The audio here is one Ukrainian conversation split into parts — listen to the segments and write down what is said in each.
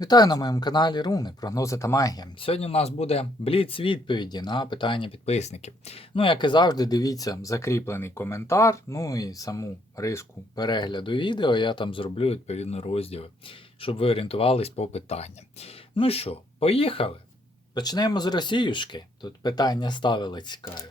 Вітаю на моєму каналі Руни, прогнози та магія. Сьогодні у нас буде бліц відповіді на питання підписників. Ну, як і завжди, дивіться закріплений коментар, ну і саму риску перегляду відео я там зроблю відповідно розділи, щоб ви орієнтувались по питанням. Ну що, поїхали? Почнемо з Росіюшки. Тут питання ставили цікаві.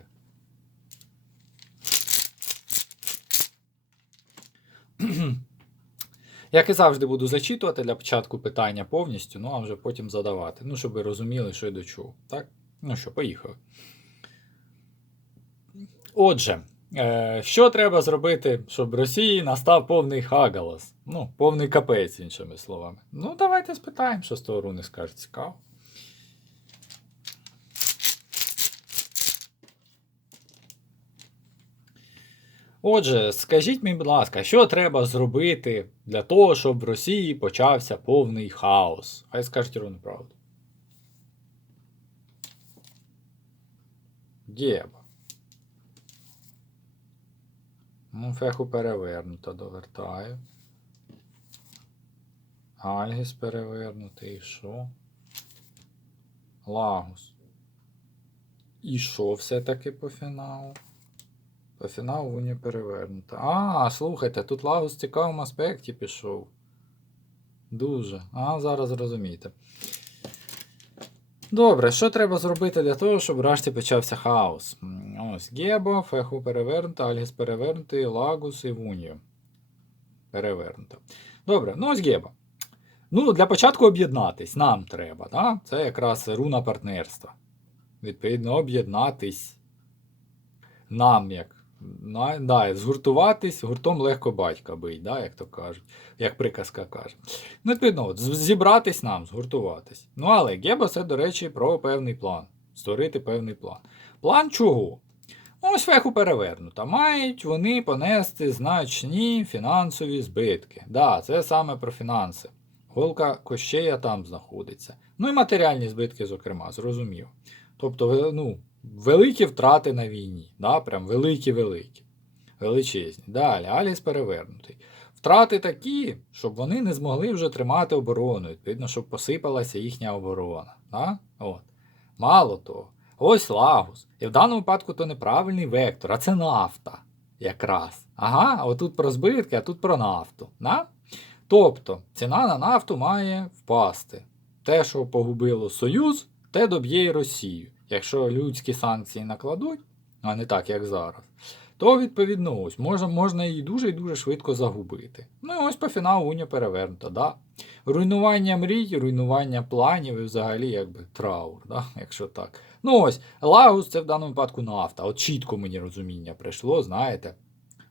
Як і завжди буду зачитувати для початку питання повністю, ну а вже потім задавати. Ну, щоб ви розуміли, що й до чого. Так? Ну що, поїхали. Отже, е, що треба зробити, щоб Росії настав повний хагалас? Ну, повний капець, іншими словами. Ну, давайте спитаємо, що з того руни скаже цікаво. Отже, скажіть мені, будь ласка, що треба зробити для того, щоб в Росії почався повний хаос? Хай скажуть ровно правду. Дєба. Ну, феху перевернуто, довертаю. Альгіс перевернутий, і що? Лагус. І що все-таки по фіналу? По фіналу Уні перевернута. А, слухайте, тут Лагус в цікавому аспекті пішов. Дуже. А, зараз зрозумієте. Добре, що треба зробити для того, щоб врешті почався хаос? Ось Гебо, Феху перевернута, Альгіс перевернутий, Лагус і Вунію. Перевернута. Добре, ну ось Гебо. Ну, для початку об'єднатись. Нам треба. Да? Це якраз руна партнерства. Відповідно, об'єднатись. Нам як. На, да, згуртуватись, гуртом легко батька бить, да, як то кажуть, як приказка каже. Ну, відповідно, зібратись нам, згуртуватись. Ну, але Геба це, до речі, про певний план. Створити певний план. План чого? Ну, Ось феху перевернута. Мають вони понести значні фінансові збитки. Да, це саме про фінанси. Голка Кощея там знаходиться. Ну і матеріальні збитки, зокрема, зрозумів. Тобто, ну, великі втрати на війні. Да? Прям великі-великі. Величезні. Далі, Аліс перевернутий. Втрати такі, щоб вони не змогли вже тримати оборону. Відповідно, щоб посипалася їхня оборона. Да? От. Мало того, ось Лагус. І в даному випадку то неправильний вектор, а це нафта. Якраз. Ага, отут про збитки, а тут про нафту. Да? Тобто, ціна на нафту має впасти. Те, що погубило Союз, те доб'є і Росію. Якщо людські санкції накладуть, а не так, як зараз, то відповідно ось можна, можна її дуже і дуже швидко загубити. Ну і ось по фіналу Уня перевернута. Да? Руйнування мрій, руйнування планів і взагалі якби траур, да? якщо так. Ну ось, Лагус це в даному випадку нафта. От чітко мені розуміння прийшло, знаєте.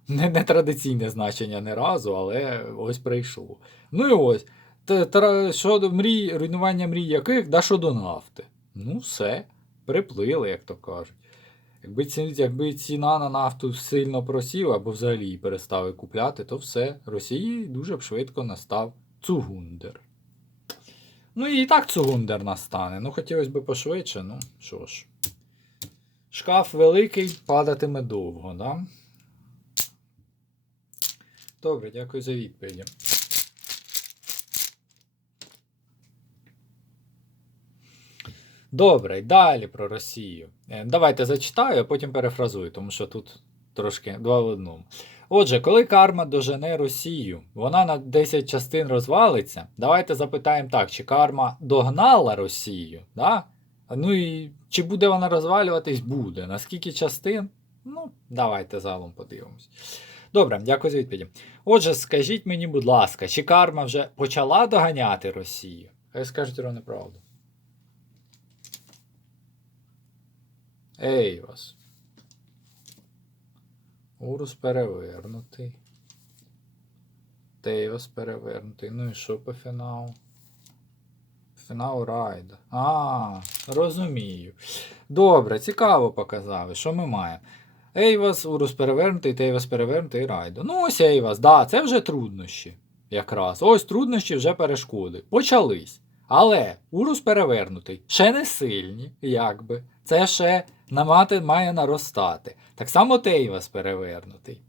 Не, не традиційне значення не разу, але ось прийшло. Ну і ось. Щодо мрій, руйнування мрій яких, да щодо нафти. Ну, все, приплили, як то кажуть. Якби, ці, якби ціна на нафту сильно просіла або взагалі її перестали купляти, то все, Росії дуже б швидко настав цугундер. Ну і так цугундер настане. Ну, хотілося б пошвидше, ну що ж. Шкаф великий, падатиме довго, да? Добре, дякую за відповіді. Добре, далі про Росію. Е, Давайте зачитаю, а потім перефразую, тому що тут трошки два в одному. Отже, коли карма дожене Росію, вона на 10 частин розвалиться. Давайте запитаємо так, чи карма догнала Росію? Да? Ну і чи буде вона розвалюватись? Буде. На скільки частин? Ну, давайте залом подивимось. Добре, дякую за відповіді. Отже, скажіть мені, будь ласка, чи карма вже почала доганяти Росію? Хай скажуть ровно правду. Ей вас. Урус перевернутий. Тейвас перевернутий. Ну і що по фіналу? Фінал райда. А, розумію. Добре, цікаво показали. Що ми маємо? Ейвас, Урус перевернутий, Тейвас перевернутий і райдо. Ну, ось Ейвас, да, це вже труднощі. Якраз. Ось труднощі вже перешкоди. Почались. Але Урус перевернутий. Ще не сильні, якби. Це ще намати має наростати. Так само Тейвас перевернутий.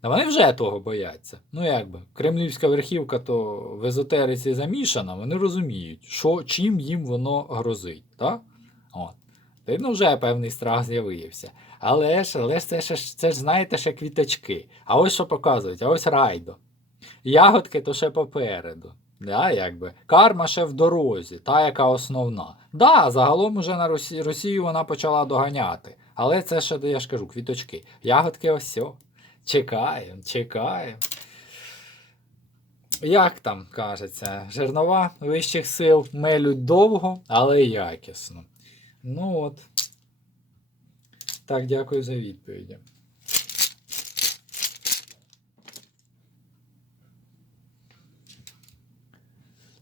Та вони вже того бояться. Ну якби, кремлівська верхівка то в езотериці замішана, вони розуміють, що, чим їм воно грозить. Так? От. Видно, вже певний страх з'явився. Але ж, але ж це, ж, це ж, знаєте, ще квіточки. А ось що показують, а ось райдо. Ягодки то ще попереду. Да, якби. Карма ще в дорозі, та, яка основна. Да, загалом уже на Росі... Росію вона почала доганяти. Але це ще, я ж кажу, квіточки. Ягодки ось. сьо. Чекаємо, чекаємо. Як там кажеться, жернова вищих сил мелють довго, але якісно. Ну от. Так, дякую за відповіді.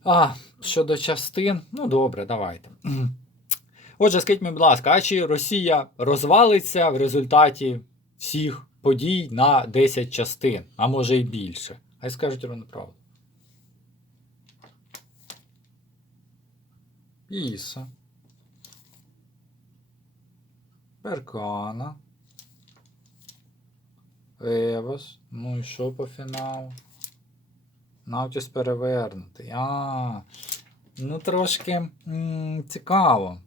А, щодо частин, ну добре, давайте. Отже, скажіть мені, будь ласка, а чи Росія розвалиться в результаті всіх подій на 10 частин, а може і більше? Хай скажуть ровно правду. Іса. Перкана. Евос. Ну і що по фіналу? Навтіс перевернутий. А, ну трошки м цікаво.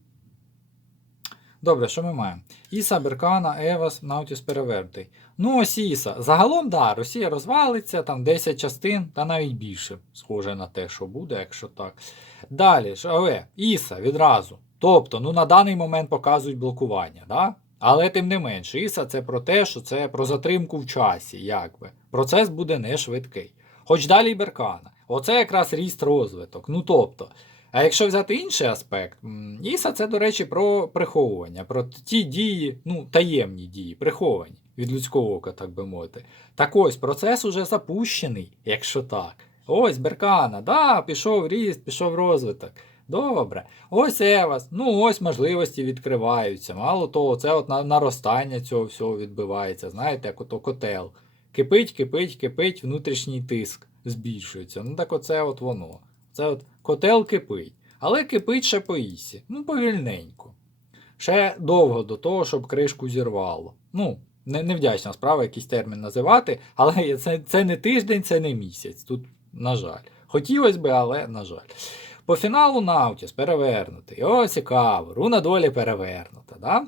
Добре, що ми маємо? Іса, Беркана, Евас, Наутіс перевернутий. Ну, ось Іса. Загалом, да, Росія розвалиться, там 10 частин, та навіть більше. Схоже на те, що буде, якщо так. Далі, але Іса відразу. Тобто, ну на даний момент показують блокування. Да? Але тим не менше, Іса це про те, що це про затримку в часі. якби. Процес буде не швидкий. Хоч далі Беркана. Оце якраз ріст розвиток. Ну тобто, а якщо взяти інший аспект, Іса це, до речі, про приховування, про ті дії, ну, таємні дії, приховані від людського ока, так би мовити. Так ось процес уже запущений, якщо так. Ось Беркана, да, пішов ріст, пішов розвиток. Добре. Ось Евас. Ну, ось можливості відкриваються. Мало того, це от наростання цього всього відбувається. Знаєте, як ото котел. Кипить, кипить, кипить, внутрішній тиск збільшується. Ну так оце от воно. Це от котел кипить. Але кипить ще по ісі. Ну, повільненько. Ще довго до того, щоб кришку зірвало. Ну, не, невдячна справа, якийсь термін називати, але це, це не тиждень, це не місяць. Тут, на жаль. Хотілося би, але на жаль. По фіналу Наутіс перевернутий. О, цікаво. Руна долі перевернута. Да?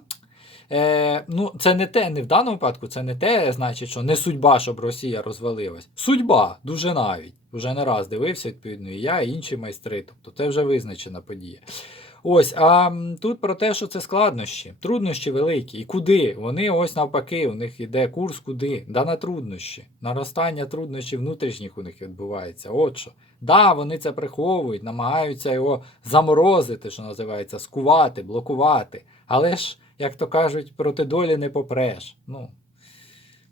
Е, ну, Це не те, не в даному випадку, це не те, значить, що не судьба, щоб Росія розвалилась. Судьба, дуже навіть. Вже не раз дивився, відповідно, і я, і інші майстри. Тобто це вже визначена подія. Ось, а тут про те, що це складнощі, труднощі великі. І куди? Вони ось навпаки, у них йде курс куди? Да на труднощі. Наростання труднощів внутрішніх у них відбувається. От що. Да, вони це приховують, намагаються його заморозити, що називається, скувати, блокувати. Але ж як то кажуть, проти долі не попреш. Ну,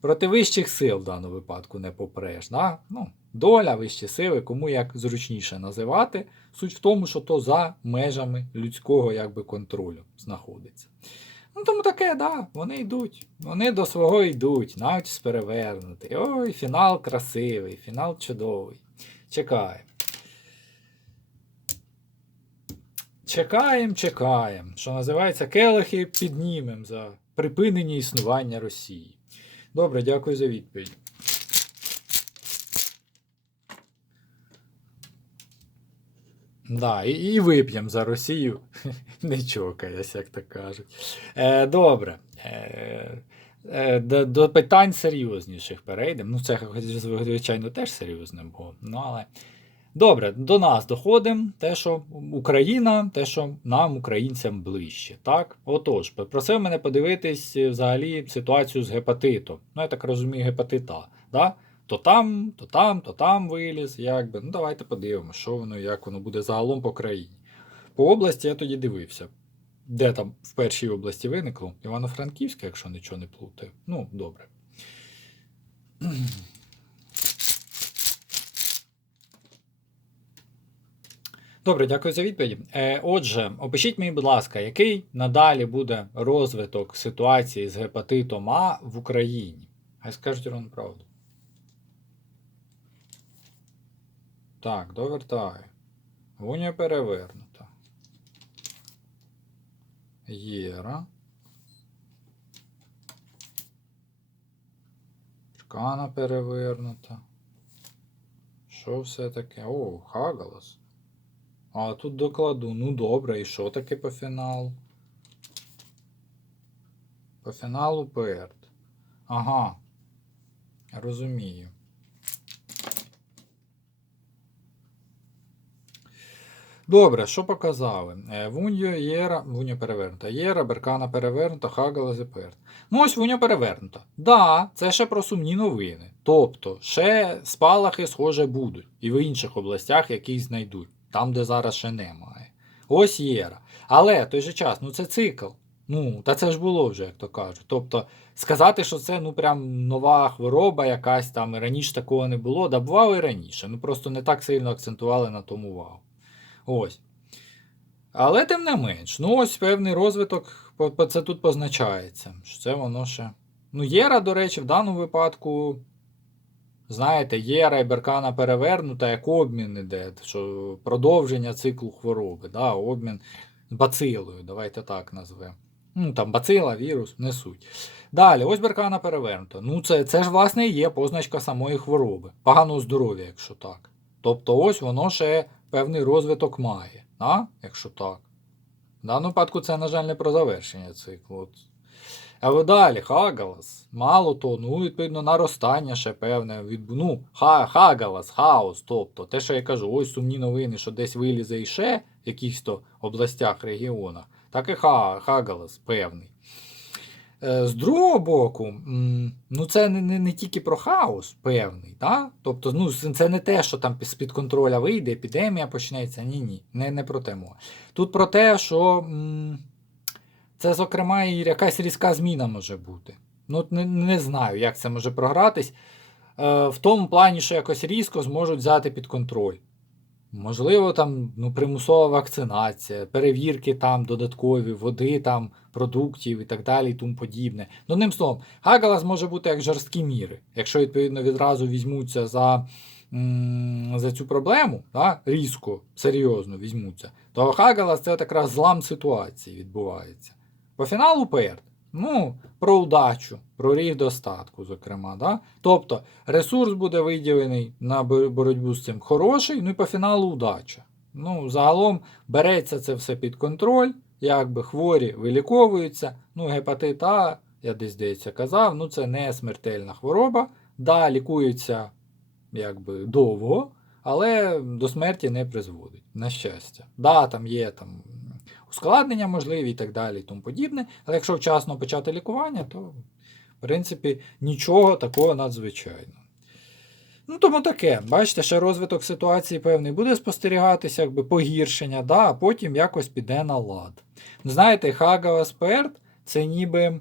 Проти вищих сил в даному випадку не попреш. Да? Ну, Доля, вищі сили, кому як зручніше називати. Суть в тому, що то за межами людського якби, контролю знаходиться. Ну, Тому таке, да, вони йдуть. Вони до свого йдуть, навіть перевернути. Ой, фінал красивий, фінал чудовий. Чекаємо. Чекаємо, чекаємо. Що називається, келихи піднімемо за припинення існування Росії. Добре, дякую за відповідь. Да, і і вип'ємо за Росію. Не чокаясь, як то кажуть. Е, Добре. Е, е, До до питань серйозніших перейдемо. Ну, це, звичайно, теж серйозне було. Ну, але Добре, до нас доходимо те, що Україна, те, що нам, українцям, ближче. Так? Отож, просив мене подивитись е, взагалі ситуацію з гепатитом. Ну, я так розумію, гепатита. Да? То там, то там, то там виліз. якби. Ну, Давайте подивимося, що воно, як воно буде загалом по країні. По області я тоді дивився. Де там в першій області виникло? Івано-Франківська, якщо нічого не плутаю. Ну, добре. Добре, дякую за відповідь. Е, Отже, опишіть мені, будь ласка, який надалі буде розвиток ситуації з гепатитом А в Україні? Хай скажуть ровно правду. Так, довертаю. Гуня перевернута. Єра. Беркана перевернута. Що все таке? О, Хагалас. А тут докладу. Ну добре, і що таке по фіналу? По фіналу Перт. Ага. Розумію. Добре, що показали? Е, Вуньо, Єра, Вуньо перевернута. Єра, Беркана перевернута, Хагала, Зеперт. Ну ось Вуньо перевернута. Да, це ще про сумні новини. Тобто, ще спалахи, схоже, будуть. І в інших областях якісь знайдуть. Там, де зараз ще немає. Ось Єра. Але той же час, ну це цикл. Ну, та це ж було вже, як то кажуть. Тобто, сказати, що це ну прям нова хвороба якась там, і раніше такого не було, да бувало і раніше. Ну просто не так сильно акцентували на тому увагу. Ось. Але тим не менш, ну ось певний розвиток, це тут позначається. Що це воно ще. Ну, Єра, до речі, в даному випадку, знаєте, Єра і Беркана перевернута, як обмін іде, що продовження циклу хвороби, да, обмін бацилою, давайте так назвемо. Ну, там бацила, вірус, не суть. Далі, ось Беркана перевернута. Ну, це, це ж, власне, є позначка самої хвороби, поганого здоров'я, якщо так. Тобто, ось воно ще певний розвиток має, да? якщо так. В даному випадку це, на жаль, не про завершення циклу. Але далі, Хагалас, мало того, ну, відповідно, наростання ще певне. Від, ну, ха, Хагалас, хаос. Тобто, те, що я кажу, ось сумні новини, що десь вилізе іще в якихось то областях, регіонах, так і ха, Хагалас певний. Е, З другого боку, ну це не, не, не тільки про хаос певний, да? тобто ну, це не те, що там з-під контроля вийде, епідемія почнеться. Ні, ні, не, не про те мова. Тут про те, що м, це, зокрема, і якась різка зміна може бути. Ну, не, не знаю, як це може програтись. Е, в тому плані, що якось різко зможуть взяти під контроль. Можливо, там ну, примусова вакцинація, перевірки там додаткові, води, там, продуктів і так далі, і тому подібне. Ну, одним словом, Хагалас може бути як жорсткі міри. Якщо, відповідно, відразу візьмуться за, за цю проблему, да, різко, серйозно візьмуться, то Хагалас це якраз злам ситуації відбувається. По фіналу Перт. Ну, про удачу, про ріг достатку, зокрема. Да? Тобто ресурс буде виділений на боротьбу з цим хороший, ну і по фіналу удача. Ну, загалом береться це все під контроль, якби хворі виліковуються. Ну, гепатит А, я десь здається казав, ну це не смертельна хвороба. Да, лікується якби довго, але до смерті не призводить, на щастя. Да, там є там ускладнення можливі і так далі, і тому подібне. Але якщо вчасно почати лікування, то в принципі нічого такого надзвичайного. Ну, тому таке, бачите, ще розвиток ситуації певний буде спостерігатися, якби погіршення, да, а потім якось піде на лад. Знаєте, Хагава Сперт це ніби.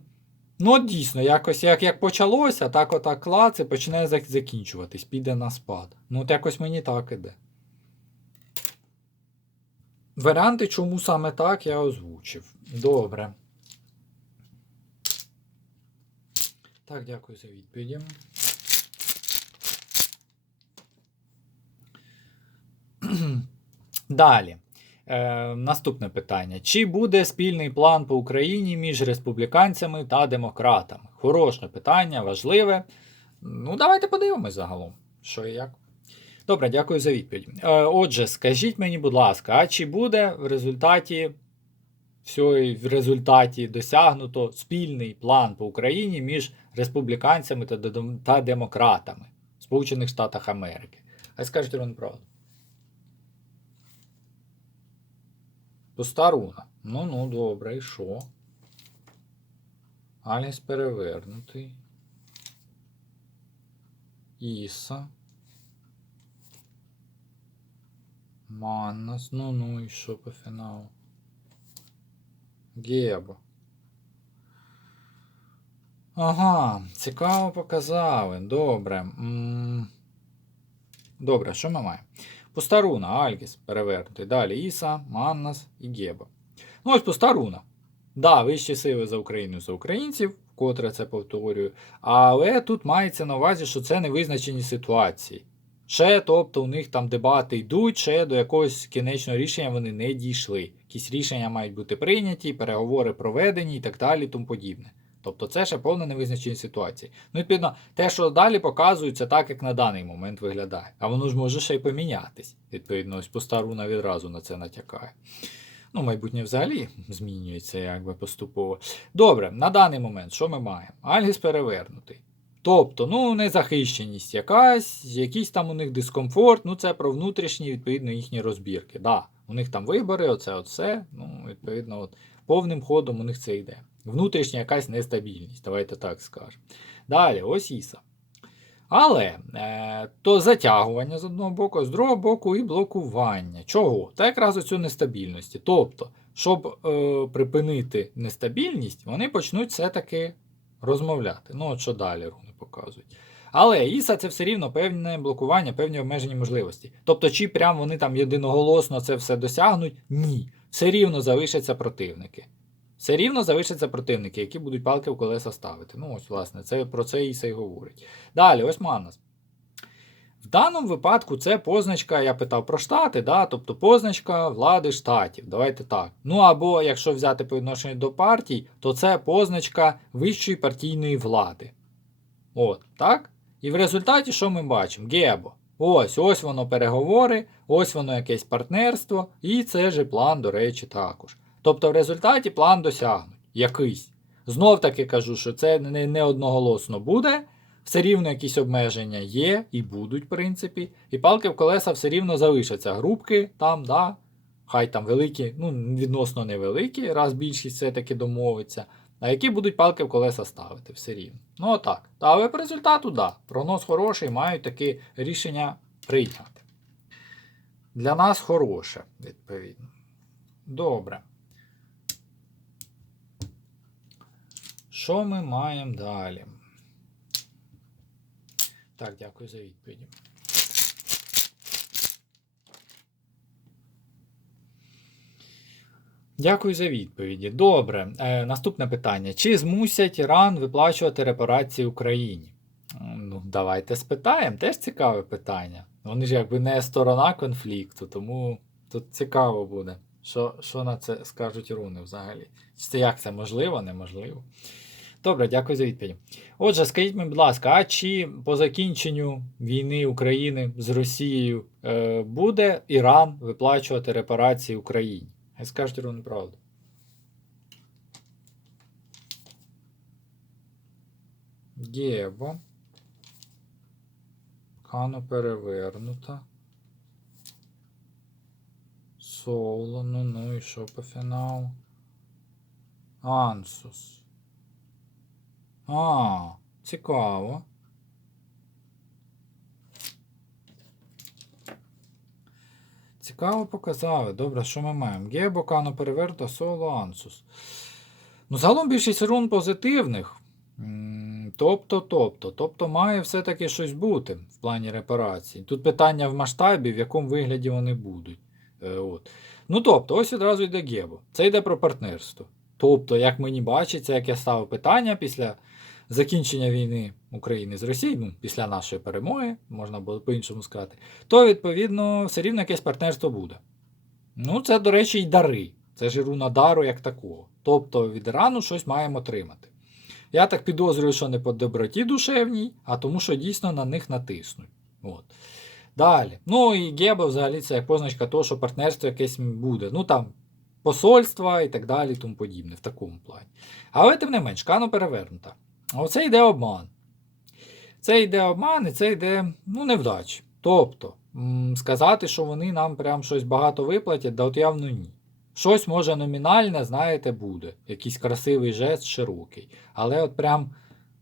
Ну, дійсно, якось як, як почалося, так отак клац і почне закінчуватись, піде на спад. Ну, от якось мені так іде. Варіанти, чому саме так, я озвучив. Добре. Так, дякую за відповіді. Далі. Е, наступне питання. Чи буде спільний план по Україні між республіканцями та демократами? Хороше питання, важливе. Ну, давайте подивимось загалом, що і як. Добре, дякую за відповідь. Е, отже, скажіть мені, будь ласка, а чи буде в результаті всього в результаті досягнуто спільний план по Україні між республіканцями та, та демократами в Сполучених Штатах Америки? А скажіть Ірон правду. Пуста руна. Ну ну, добре, і що? Аліс перевернутий. Іса. Маннас. Ну ну і що по фіналу? Гебо. Ага, цікаво показали. Добре. Добре, що ми маємо? Пуста руна, Альгіс перевернутий. Далі Іса, Маннас і Геба. Ну ось пуста руна. Да, вищі сили за Україну за українців, вкотре це повторюю. Але тут мається на увазі, що це невизначені ситуації. Ще, тобто, у них там дебати йдуть, ще до якогось кінечного рішення вони не дійшли. Якісь рішення мають бути прийняті, переговори проведені і так далі, тому подібне. Тобто це ще повна невизначеність ситуації. Ну, відповідно, те, що далі показується так, як на даний момент виглядає. А воно ж може ще й помінятись. Відповідно, ось руна відразу на це натякає. Ну, майбутнє взагалі змінюється якби поступово. Добре, на даний момент що ми маємо? Альгіс перевернутий. Тобто, ну, незахищеність якась, якийсь там у них дискомфорт, ну це про внутрішні, відповідно, їхні розбірки. Да, у них там вибори, оце, оце. Ну, відповідно, от, повним ходом у них це йде. Внутрішня якась нестабільність, давайте так скажемо. Далі, ось Іса. Але е, то затягування з одного боку, з другого боку і блокування. Чого? Та якраз оцю нестабільності. Тобто, щоб е, припинити нестабільність, вони почнуть все-таки розмовляти. Ну, от що далі вони показують. Але Іса це все рівно певне блокування, певні обмежені можливості. Тобто, чи прям вони там єдиноголосно це все досягнуть? Ні. Все рівно залишаться противники. Все рівно залишаться противники, які будуть палки в колеса ставити. Ну, ось, власне, це про це Іса і говорить. Далі, ось Манас. В даному випадку це позначка, я питав про штати, да? тобто позначка влади штатів. Давайте так. Ну або якщо взяти по відношенню до партій, то це позначка вищої партійної влади. От, так? І в результаті що ми бачимо? Гебо. Ось, ось воно переговори, ось воно якесь партнерство, і це же план, до речі, також. Тобто в результаті план досягнуть. Якийсь. Знов таки кажу, що це не, не одноголосно буде. Все рівно якісь обмеження є і будуть, в принципі. І палки в колеса все рівно залишаться. Групки там, да, хай там великі, ну, відносно невеликі, раз більшість все-таки домовиться. А які будуть палки в колеса ставити все рівно. Ну отак. Але по результату, да, прогноз хороший, мають такі рішення прийняти. Для нас хороше, відповідно. Добре. Що ми маємо далі? Так, дякую за відповіді. Дякую за відповіді. Добре. Е, наступне питання. Чи змусять Іран виплачувати репарації Україні? Ну, давайте спитаємо. Теж цікаве питання. Вони ж якби не сторона конфлікту, тому тут цікаво буде. Що, що на це скажуть руни взагалі? Чи це як це можливо, неможливо? Добре, дякую за відповідь. Отже, скажіть мені, будь ласка, а чи по закінченню війни України з Росією е, буде Іран виплачувати репарації Україні? Хай скажуть правду. Гєбо. Кано перевернута. Соло, ну ну і що по фіналу? Ансус. А, цікаво. Цікаво показали. Добре, що ми маємо? Гебо, переверта, соло, ансус. Ну, загалом більшість рун позитивних. Тобто, тобто, тобто має все-таки щось бути в плані репарацій. Тут питання в масштабі, в якому вигляді вони будуть. Е, от. Ну тобто, ось відразу йде Гебо. Це йде про партнерство. Тобто, як мені бачиться, як я ставив питання після закінчення війни України з Росією, ну, після нашої перемоги, можна було по-іншому сказати, то відповідно все рівно якесь партнерство буде. Ну, це, до речі, й дари. Це ж і руна дару як такого. Тобто від Ірану щось маємо отримати. Я так підозрюю, що не по доброті душевній, а тому, що дійсно на них натиснуть. От. Далі. Ну і Геба взагалі це як позначка того, що партнерство якесь буде. Ну там посольства і так далі, і тому подібне, в такому плані. Але тим не менш, кано перевернута. А оце йде обман. Це йде обман, і це йде ну, невдач. Тобто, сказати, що вони нам прям щось багато виплатять, да от явно ні. Щось може номінальне, знаєте, буде. Якийсь красивий жест широкий. Але от прям,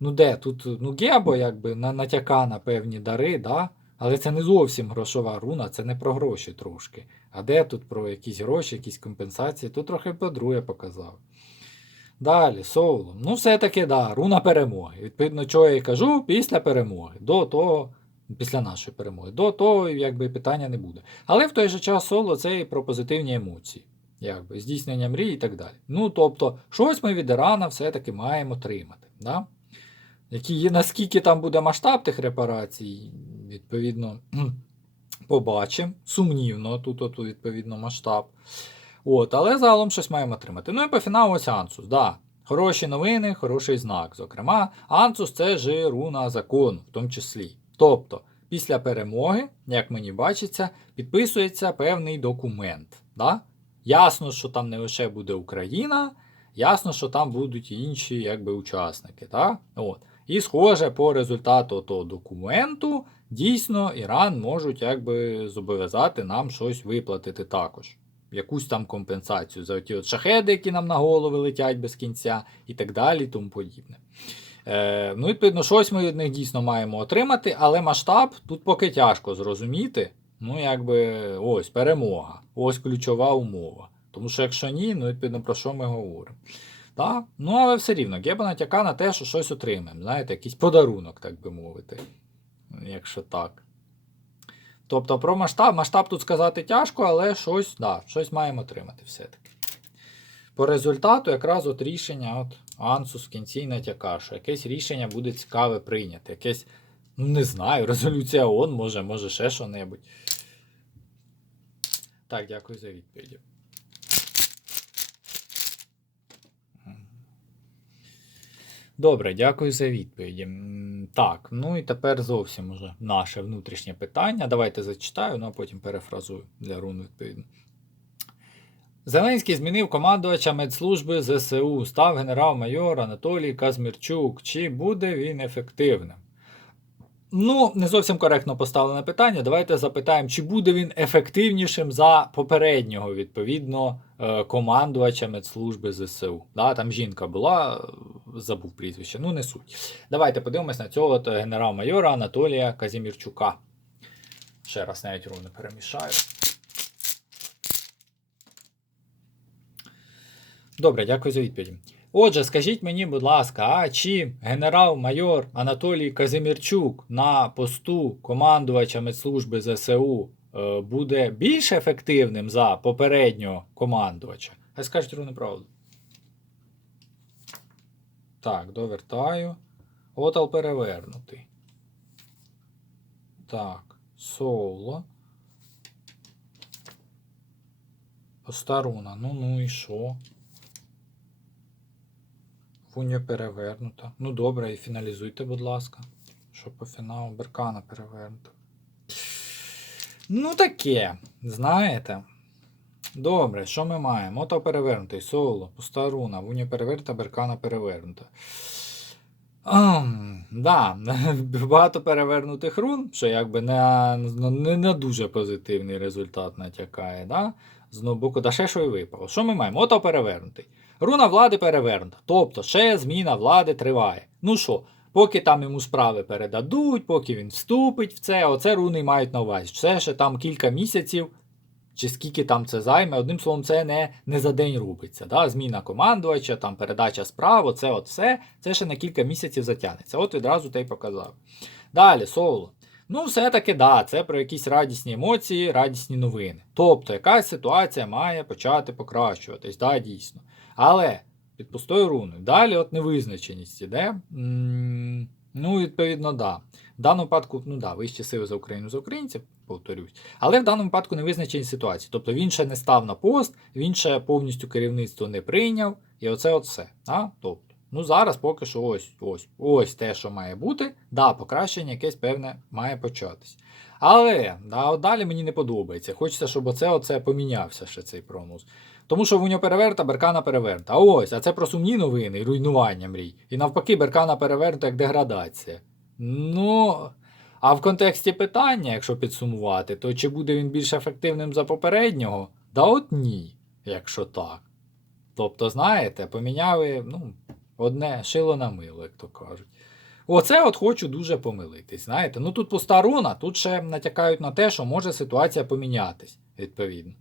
ну де, тут ну гебо якби на, натяка на певні дари, да? але це не зовсім грошова руна, це не про гроші трошки. А де тут про якісь гроші, якісь компенсації, тут трохи по-друге показав. Далі, Соулом. Ну, все-таки, да, руна перемоги. Відповідно, що я і кажу, після перемоги. До того, після нашої перемоги. До того, якби питання не буде. Але в той же час соло це і про позитивні емоції. Якби, здійснення мрій і так далі. Ну, тобто, щось ми від Ірана все-таки маємо отримати. Да? Які, наскільки там буде масштаб тих репарацій, відповідно, побачимо. Сумнівно, тут, відповідно, масштаб. От, але загалом щось маємо отримати. Ну і по фіналу ось Ансус. Да. Хороші новини, хороший знак. Зокрема, Ансус це ж руна закону, в тому числі. Тобто, після перемоги, як мені бачиться, підписується певний документ. Да? Ясно, що там не лише буде Україна, ясно, що там будуть і інші якби, учасники. Да? От. І схоже, по результату того документу, дійсно, Іран можуть якби, зобов'язати нам щось виплатити також. Якусь там компенсацію за ті от шахеди, які нам на голови летять без кінця, і так далі, тому подібне. Е, ну, відповідно, щось ми від них дійсно маємо отримати, але масштаб тут поки тяжко зрозуміти. Ну, якби ось перемога, ось ключова умова. Тому що якщо ні, ну відповідно про що ми говоримо. Так? Ну, але все рівно, Геба натяка на те, що щось отримаємо. Знаєте, якийсь подарунок, так би мовити. Якщо так. Тобто про масштаб, масштаб тут сказати тяжко, але щось, да, щось маємо отримати все-таки. По результату, якраз от рішення, от Ансус в кінці натяка, що якесь рішення буде цікаве прийняти. Якесь, ну не знаю, резолюція ООН, може, може ще що-небудь. Так, дякую за відповіді. Добре, дякую за відповіді. Так, ну і тепер зовсім уже наше внутрішнє питання. Давайте зачитаю, ну а потім перефразую для рун відповідно. Зеленський змінив командувача медслужби ЗСУ, став генерал-майор Анатолій Казмірчук. Чи буде він ефективним? Ну, не зовсім коректно поставлене питання. Давайте запитаємо, чи буде він ефективнішим за попереднього, відповідно, е, командувача медслужби ЗСУ. Да, там жінка була, е, забув прізвище, ну не суть. Давайте подивимось на цього генерал-майора Анатолія Казімірчука. Ще раз навіть руни перемішаю. Добре, дякую за відповідь. Отже, скажіть мені, будь ласка, а чи генерал-майор Анатолій Казимірчук на посту командувача медслужби ЗСУ е, буде більш ефективним за попереднього командувача? Хай скажуть руни правду. Так, довертаю. Отал перевернутий. Так, соло. Постаруна. Ну ну і що? Фуньо перевернута. Ну добре, і фіналізуйте, будь ласка. Що по фіналу Беркана перевернута. Ну таке, знаєте. Добре, що ми маємо? Ото перевернутий, соло, пуста руна, вуня перевернута, беркана перевернута. Ам, да, багато перевернутих рун, що якби не, не, не дуже позитивний результат натякає. Да? З одного боку, да ще що й випало. Що ми маємо? Ото перевернутий. Руна влади перевернута. Тобто ще зміна влади триває. Ну що, поки там йому справи передадуть, поки він вступить в це, оце руни мають на увазі. Це ще там кілька місяців, чи скільки там це займе. Одним словом, це не, не за день робиться. Да? Зміна командувача, там передача справ, оце от все, це ще на кілька місяців затягнеться. От відразу те й показав. Далі, соло. Ну, все-таки, да, це про якісь радісні емоції, радісні новини. Тобто, якась ситуація має почати покращуватись, да, дійсно. Але під пустою руною. Далі от невизначеність іде. Ну, відповідно, да. В даному випадку, ну да, вищі сили за Україну за українців, повторюсь. Але в даному випадку невизначеність ситуації. Тобто він ще не став на пост, він ще повністю керівництво не прийняв. І оце от все. Да? Тобто, ну зараз поки що ось ось ось те, що має бути. Да, покращення якесь певне має початись. Але да, далі мені не подобається. Хочеться, щоб оце оце помінявся ще цей прогноз. Тому що Вуня переверта, Беркана переверта. А ось, а це про сумні новини руйнування мрій. І навпаки, Беркана переверта як деградація. Ну. А в контексті питання, якщо підсумувати, то чи буде він більш ефективним за попереднього? Да от ні, якщо так. Тобто, знаєте, поміняли ну, одне шило на мило, як то кажуть. Оце от хочу дуже помилитись. Знаєте, ну тут пуста руна, тут ще натякають на те, що може ситуація помінятись, відповідно.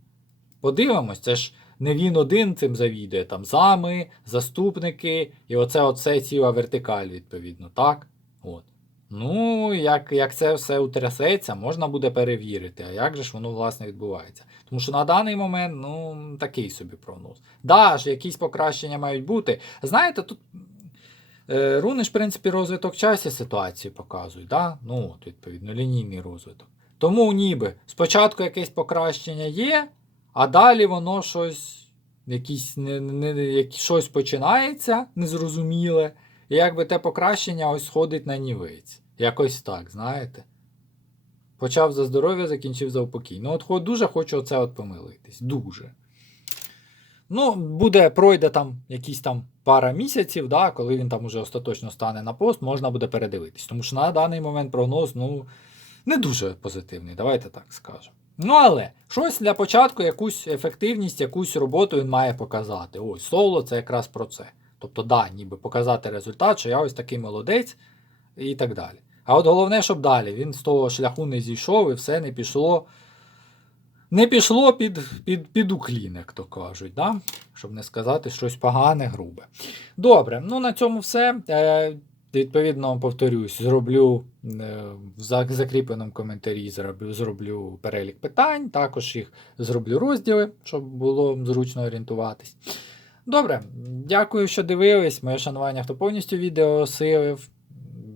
Подивимось, це ж не він один цим завідує, там зами, заступники, і оце оце ціла вертикаль, відповідно, так? От. Ну, як, як це все утрясеться, можна буде перевірити, а як же ж воно власне відбувається. Тому що на даний момент, ну, такий собі прогноз. Да, ж, якісь покращення мають бути. Знаєте, тут е, руни ж, в принципі, розвиток часі ситуації показують, да? ну, от, відповідно, лінійний розвиток. Тому ніби спочатку якесь покращення є, а далі воно щось якісь не, не, як, щось починається незрозуміле, і якби те покращення ось сходить на нівець. Якось так, знаєте. Почав за здоров'я, закінчив за упокій. Ну, от дуже хочу оце от помилитись. Дуже. Ну, буде, пройде там якісь там пара місяців, да, коли він там уже остаточно стане на пост, можна буде передивитись. Тому що на даний момент прогноз, ну, не дуже позитивний, давайте так скажемо. Ну, але щось для початку, якусь ефективність, якусь роботу він має показати. Ось соло це якраз про це. Тобто, да, ніби показати результат, що я ось такий молодець і так далі. А от головне, щоб далі він з того шляху не зійшов і все не пішло. Не пішло під, під, під уклін, як то кажуть, да? щоб не сказати щось погане, грубе. Добре, ну на цьому все. Е, відповідно, повторюсь, зроблю е, в закріпленому коментарі зроблю, зроблю перелік питань, також їх зроблю розділи, щоб було зручно орієнтуватись. Добре, дякую, що дивились. Моє шанування, хто повністю відео осилив.